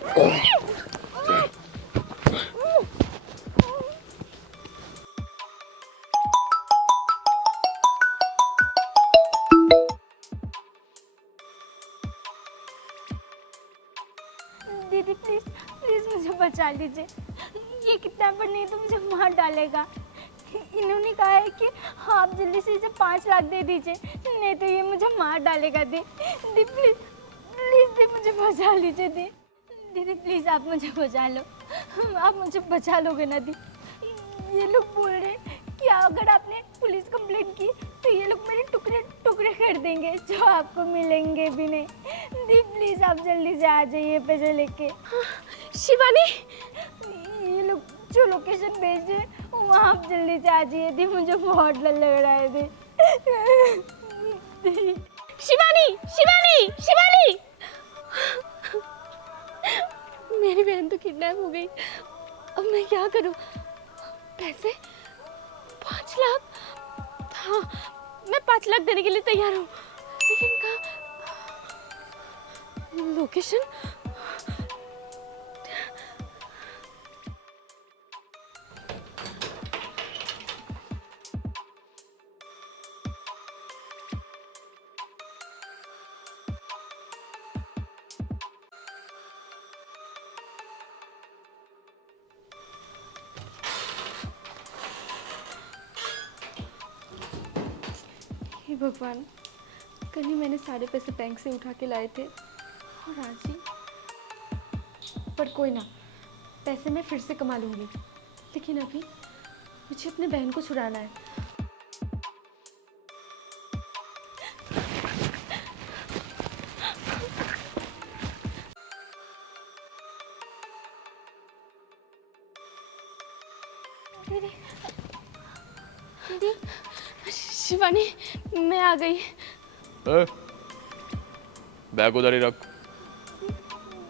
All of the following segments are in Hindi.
दीदी प्लीज प्लीज मुझे बचा लीजिए, ये किडनैपर नहीं तो मुझे मार डालेगा। इन्होंने कहा है कि आप जल्दी से इसे 5 लाख दे दीजिए, नहीं तो ये मुझे मार डालेगा। दी प्लीज प्लीज दी मुझे बचा लीजिए। दीदी प्लीज आप मुझे बचा लो, आप मुझे बचा लोगे ना दी। ये लोग बोल रहे हैं कि अगर आपने पुलिस कंप्लेंट की तो ये लोग मेरे टुकड़े टुकड़े कर देंगे, जो आपको मिलेंगे भी नहीं। दी प्लीज आप जल्दी से आ जाइए पैसे लेके। शिवानी, ये लोग जो लोकेशन भेज रहे वहाँ आप जल्दी से आ जाइए। दी मुझे बहुत डर लग रहा है। दी शिवानी, शिवानी, शिवानी, मेरी बहन तो किडनैप हो गई। अब मैं क्या करूं? पैसे 5 लाख? हाँ, मैं 5 लाख देने के लिए तैयार हूँ, लेकिन कहाँ? लोकेशन? हे भगवान, कल ही मैंने सारे पैसे बैंक से उठा के लाए थे और आज ही। पर कोई ना, पैसे मैं फिर से कमा लूंगी, लेकिन अभी मुझे अपने बहन को छुड़ाना है। दीदी, शिवानी, मैं आ गई। बैग उधर ही रख।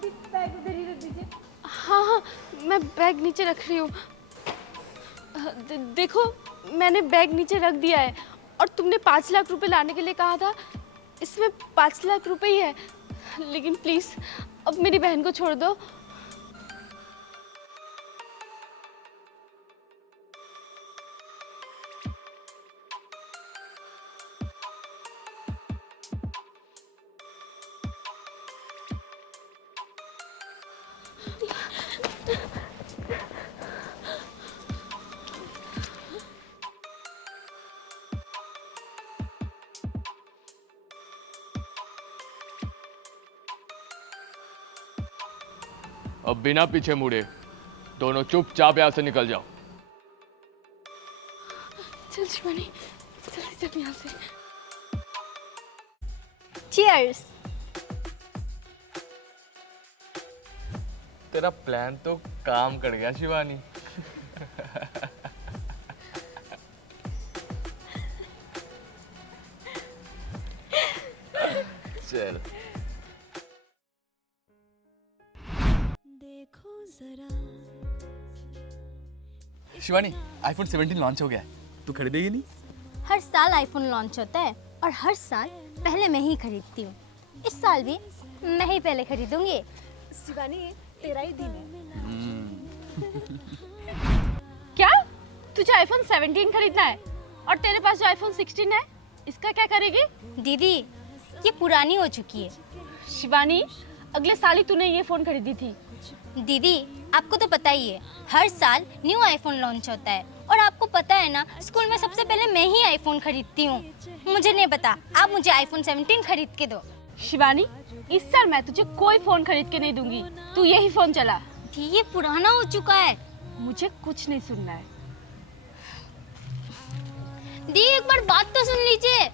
बैग उधर ही रख दीजिए। हाँ हाँ, मैं बैग नीचे रख रही हूँ। देखो, मैंने बैग नीचे रख दिया है, और तुमने 5 लाख रुपए लाने के लिए कहा था, इसमें 5 लाख रुपए ही है। लेकिन प्लीज अब मेरी बहन को छोड़ दो। अब बिना पीछे मुड़े दोनों चुपचाप यहाँ से निकल जाओ। चल शिवानी, जल्दी चल यहाँ से। चीयर्स। तेरा प्लान तो काम कर गया शिवानी। चल शिवानी, आईफोन 17 लॉन्च हो गया है, तू खरीदेगी नहीं? हर साल आईफोन लॉन्च होता है और हर साल पहले मैं ही खरीदती हूँ। इस साल भी मैं ही पहले खरीदूंगी। शिवानी, तेरा ही दिन है। क्या? तुझे आईफोन 17 खरीदना है और तेरे पास जो आईफोन 16 है, इसका क्या करेगी? दीदी, ये पुरानी हो चुकी है। शिवानी, अगले साल ही तूने ये फोन खरीदी थी। दीदी, आपको तो पता ही है, हर साल न्यू आईफोन लॉन्च होता है, और आपको पता है ना, स्कूल में सबसे पहले मैं ही आईफोन खरीदती हूँ। मुझे नहीं पता, आप मुझे आईफोन 17 खरीद के दो। शिवानी, इस साल मैं तुझे कोई फोन खरीद के नहीं दूंगी, तू यही फोन चला। ये पुराना हो चुका है। मुझे कुछ नहीं सुनना है। दी, एक बार बात तो सुन लीजिए।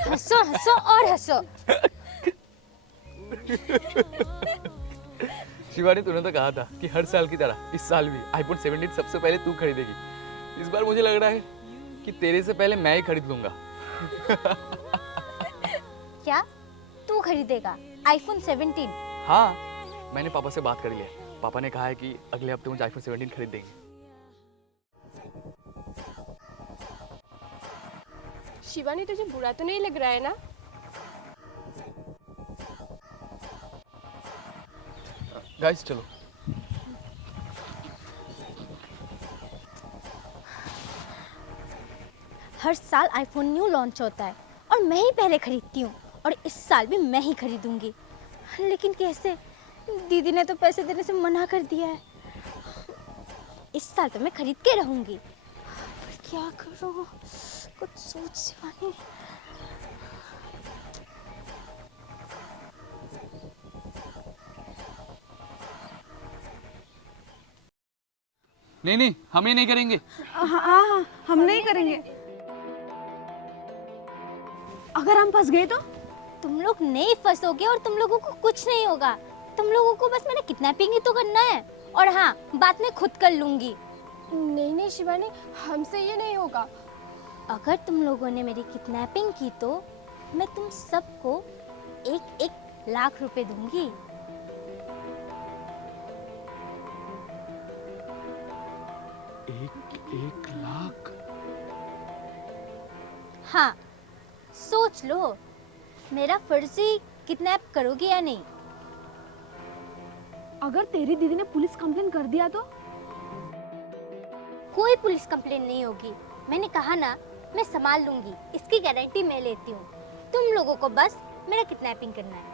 हंसो हंसो और हंसो। शिवानी, तूने तो कहा था कि हर साल की तरह इस साल भी आईफोन 17 सबसे पहले तू खरीदेगी। इस बार मुझे लग रहा है कि तेरे से पहले मैं ही खरीद लूंगा। क्या? तू खरीदेगा आईफोन 17? हाँ, मैंने पापा से बात कर लिया है। पापा ने कहा है कि अगले हफ्ते मुझे आईफोन 17 खरीद देंगे। शिवानी, तुझे बुरा तो नहीं लग रहा है ना? गाइस चलो। हर साल आईफोन न्यू लॉन्च होता है और मैं ही पहले खरीदती हूँ, और इस साल भी मैं ही खरीदूंगी। लेकिन कैसे? दीदी ने तो पैसे देने से मना कर दिया है। इस साल तो मैं खरीद के रहूंगी, पर क्या करूँ? कुछ सोच शिवानी। नहीं, हम ये नहीं करेंगे। हाँ, हम नहीं करेंगे। अगर हम फंस गए तो? तुम लोग नहीं फंसोगे और तुम लोगों को कुछ नहीं होगा। तुम लोगों को बस मैंने किडनैपिंग ही तो करना है, और हाँ, बात मैं खुद कर लूंगी। नहीं नहीं शिवानी, हमसे ये नहीं होगा। अगर तुम लोगों ने मेरी किडनैपिंग की तो मैं तुम सबको 1-1 लाख रुपए दूंगी। एक लाख? हाँ, सोच लो, मेरा फर्जी किडनैप करोगे या नहीं? अगर तेरी दीदी ने पुलिस कंप्लेन कर दिया तो? कोई पुलिस कंप्लेन नहीं होगी। मैंने कहा ना, मैं संभाल लूंगी, इसकी गारंटी मैं लेती हूँ। तुम लोगों को बस मेरा किडनैपिंग करना है।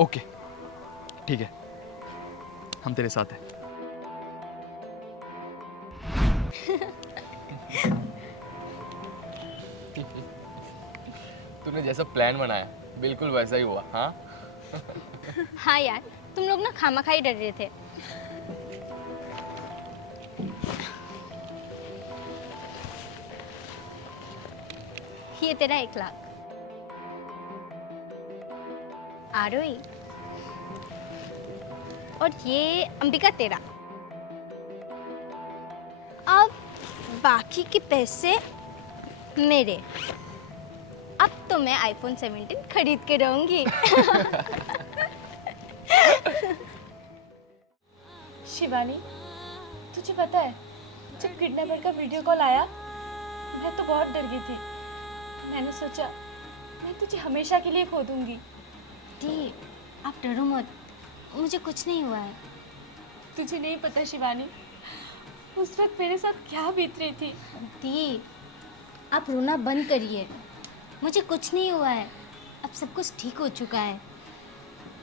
ओके, ठीक है, हम तेरे साथ हैं। तूने जैसा प्लान बनाया बिल्कुल वैसा ही हुआ। हाँ हाँ यार, तुम लोग ना खामखा डर रहे थे। ये तेरा 1 लाख। आरोही, और ये अंबिका तेरा। अब बाकी के पैसे मेरे। अब तो मैं आईफोन 17 खरीद के रहूंगी। शिवानी, तुझे पता है, जब किडनैपर का वीडियो कॉल आया, मैं तो बहुत डर गई थी। मैंने सोचा मैं तुझे हमेशा के लिए खो दूंगी। दी, आप डरो मत, मुझे कुछ नहीं हुआ है। तुझे नहीं पता शिवानी, उस वक्त मेरे साथ क्या बीत रही थी। दी, आप रोना बंद करिए। मुझे कुछ नहीं हुआ है, अब सब कुछ ठीक हो चुका है।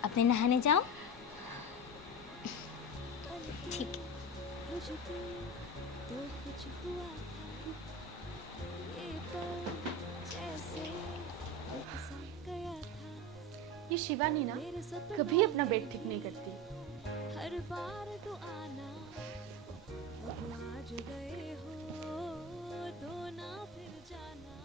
अब मैं नहाने जाऊं? ठीक है। ये शिवानी ना कभी अपना बेड ठीक नहीं करती। हर बार तो आना आज गए हो तो ना फिर जाना।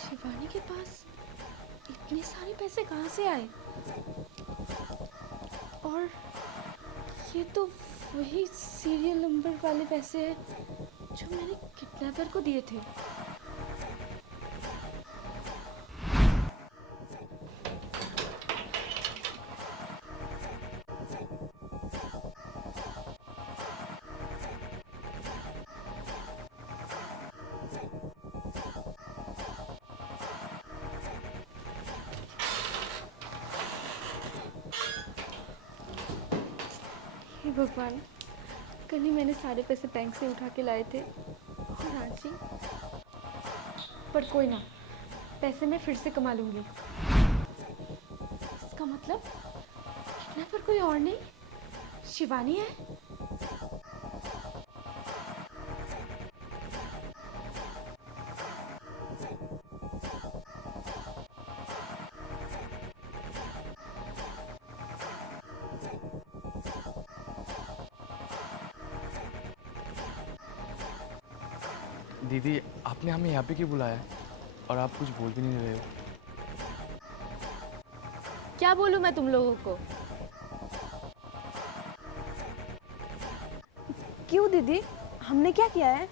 शिवानी के पास इतने सारे पैसे कहाँ से आए? और ये तो वही सीरियल नंबर वाले पैसे हैं जो मैंने किडनैपर को दिए थे। हे भगवान, कल ही मैंने सारे पैसे बैंक से उठा के लाए थे, और आज ही। पर कोई ना, पैसे मैं फिर से कमा लूंगी। इसका मतलब किडनैपर कोई और नहीं, शिवानी है। दीदी, आपने हमें यहाँ पे क्यों बुलाया है? और आप कुछ बोल भी नहीं रहे हो। क्या बोलूं मैं तुम लोगों को? क्यों दीदी, हमने क्या किया है?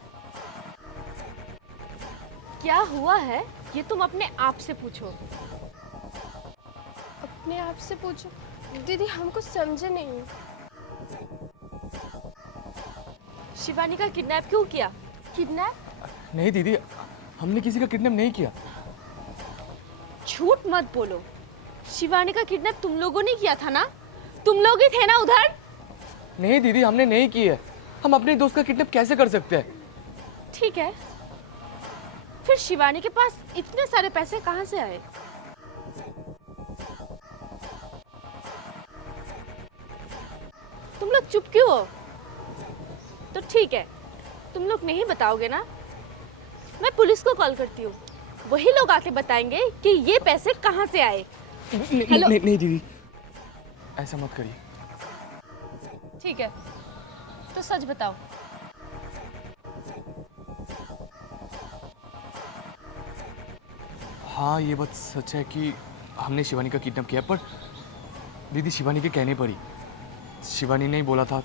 क्या हुआ है ये तुम अपने आप से पूछो। अपने आप से पूछो। दीदी हम कुछ समझे नहीं। शिवानी का किडनैप क्यों किया? किडनैप? नहीं दीदी, हमने किसी का किडनैप नहीं किया। झूठ मत बोलो। शिवानी का किडनैप तुम लोगों ने किया था ना? तुम लोग ही थे ना उधर? नहीं दीदी, हमने नहीं की है। हम अपने दोस्त का किडनैप कैसे कर सकते हैं? ठीक है, फिर शिवानी के पास इतने सारे पैसे कहाँ से आए? तुम लोग चुप क्यों हो? तो ठीक है, तुम लोग नहीं बताओगे ना? मैं पुलिस को कॉल करती हूँ, वही लोग आके बताएंगे कि ये पैसे कहाँ से आए। नहीं दीदी, ऐसा मत करिए। ठीक है, तो सच बताओ। हाँ, ये बात सच है कि हमने शिवानी का किडनैप किया, पर दीदी शिवानी के कहने पर ही। शिवानी ने ही बोला था।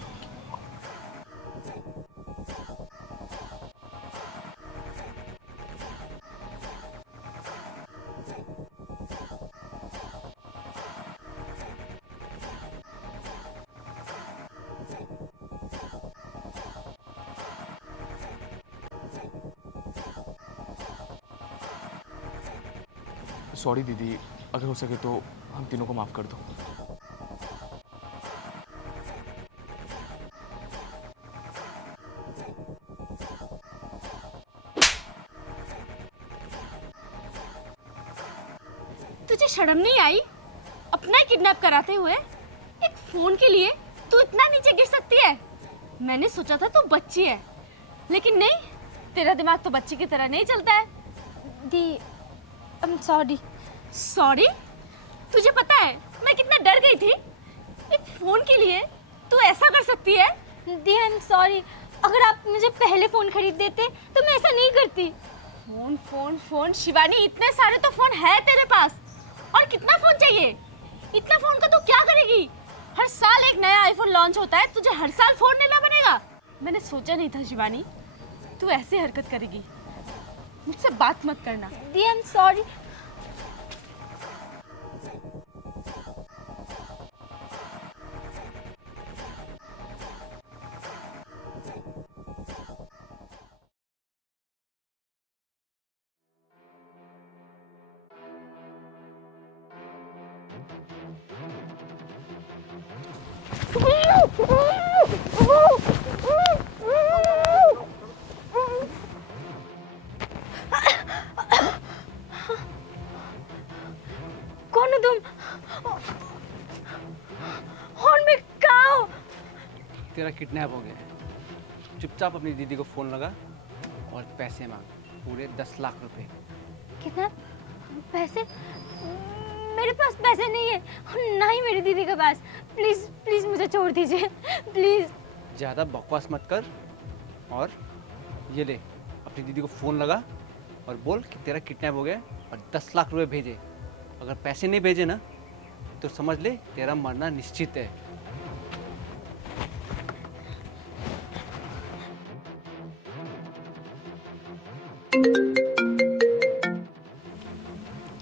सॉरी दीदी, अगर हो सके तो हम तीनों को माफ कर दो। तुझे शर्म नहीं आई? अपना किडनैप कराते हुए एक फोन के लिए तू इतना नीचे गिर सकती है? मैंने सोचा था तू बच्ची है, लेकिन नहीं, तेरा दिमाग तो बच्ची की तरह नहीं चलता है। दी आई एम सॉरी। सॉरी? तुझे पता है मैं कितना डर गई थी? एक फोन के लिए तू ऐसा कर सकती है? दी आई एम सॉरी। अगर आप मुझे पहले फ़ोन खरीद देते तो मैं ऐसा नहीं करती। फोन फोन फोन शिवानी, इतने सारे तो फोन है तेरे पास, और कितना फोन चाहिए? इतना फोन का तू क्या करेगी? हर साल एक नया आईफोन लॉन्च होता है, तुझे हर साल फोन लेना पड़ेगा? मैंने सोचा नहीं था शिवानी तू ऐसे हरकत करेगी। मुझसे बात मत करना। दी आई एम सॉरी। कौन हो तुम? और मैं कहाँ हूँ? तेरा किडनैप हो गया है। चुपचाप अपनी दीदी को फ़ोन लगा और पैसे मांग, पूरे 10 लाख रुपए। कितना पैसे? मेरे पास पैसे नहीं है, और ना ही मेरी दीदी के पास। प्लीज प्लीज मुझे छोड़ दीजिए, प्लीज। ज़्यादा बकवास मत कर, और ये ले, अपनी दीदी को फ़ोन लगा और बोल कि तेरा किडनैप हो गया और 10 लाख रुपए भेजे। अगर पैसे नहीं भेजे ना तो समझ ले तेरा मरना निश्चित है।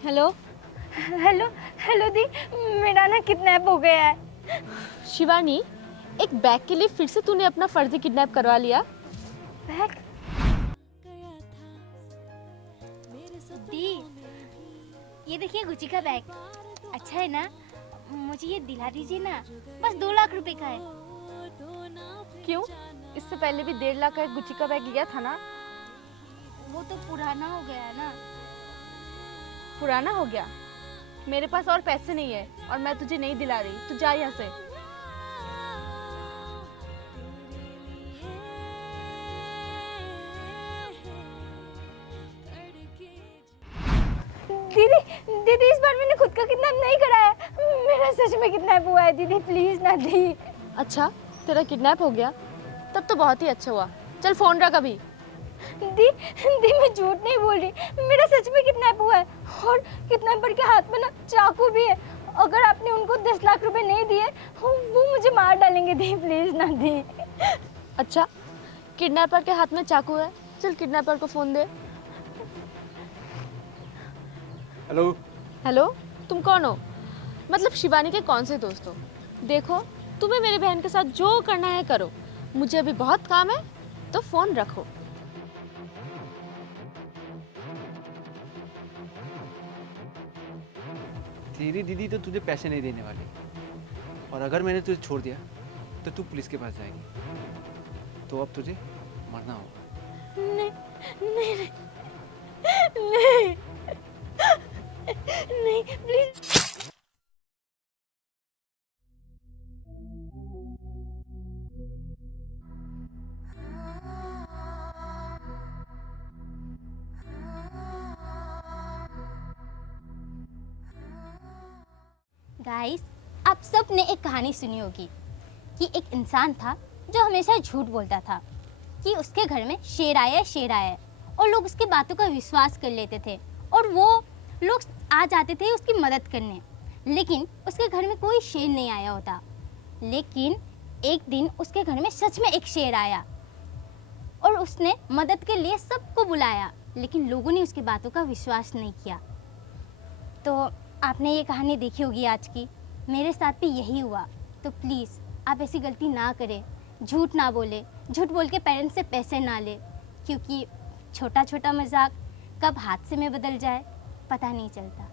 हेलो हेलो हेलो दी, मेरा ना किडनैप हो गया है। शिवानी, एक बैग के लिए फिर से तूने अपना फर्जी किडनैप करवा लिया। बैग? गया था मेरे दी, ये देखिए गुची का बैग। अच्छा है ना? मुझे ये दिला दीजिए ना, बस 2 लाख रुपए का है। क्यों? इससे पहले भी 1.5 लाख का एक गुची का बैग लिया था ना? वो तो पुराना हो गया है ना। पुराना हो गया? मेरे पास और पैसे नहीं है और मैं तुझे नहीं दिला रही, तू जा यहाँ से। दीदी दीदी, इस बार मैंने खुद का किडनैप नहीं करा है। मेरा सच में किडनैप हुआ है दीदी, प्लीज ना दी। अच्छा, तेरा किडनैप हो गया? तब तो बहुत ही अच्छा हुआ। चल फोन रख अभी। दी दी, मैं झूठ नहीं बोल रही, मेरा सच में किडनैप हुआ है, और किडनैपर के हाथ में ना चाकू भी है, अगर आपने उनको 10 लाख रुपए नहीं दिए वो मुझे मार डालेंगे। दी प्लीज ना दी। अच्छा, किडनैपर के हाथ में चाकू है, चल किडनैपर को फ़ोन दे। हेलो। हेलो, तुम कौन हो? मतलब शिवानी के कौन से दोस्त हो? देखो, तुम्हें मेरी बहन के साथ जो करना है करो, मुझे अभी बहुत काम है, तो फ़ोन रखो। तेरी दीदी तो तुझे पैसे नहीं देने वाली, और अगर मैंने तुझे छोड़ दिया तो तू पुलिस के पास जाएगी, तो अब तुझे मरना होगा। नहीं नहीं नहीं नहीं नहीं प्लीज। गाइस, आप सब ने एक कहानी सुनी होगी कि एक इंसान था जो हमेशा झूठ बोलता था कि उसके घर में शेर आया और लोग उसकी बातों का विश्वास कर लेते थे और वो लोग आ जाते थे उसकी मदद करने, लेकिन उसके घर में कोई शेर नहीं आया होता। लेकिन एक दिन उसके घर में सच में एक शेर आया और उसने मदद के लिए सबको बुलाया, लेकिन लोगों ने उसकी बातों का विश्वास नहीं किया। तो आपने ये कहानी देखी होगी आज की, मेरे साथ भी यही हुआ। तो प्लीज़ आप ऐसी गलती ना करें, झूठ ना बोले, झूठ बोल के पेरेंट्स से पैसे ना ले, क्योंकि छोटा छोटा मजाक कब हादसे में बदल जाए पता नहीं चलता।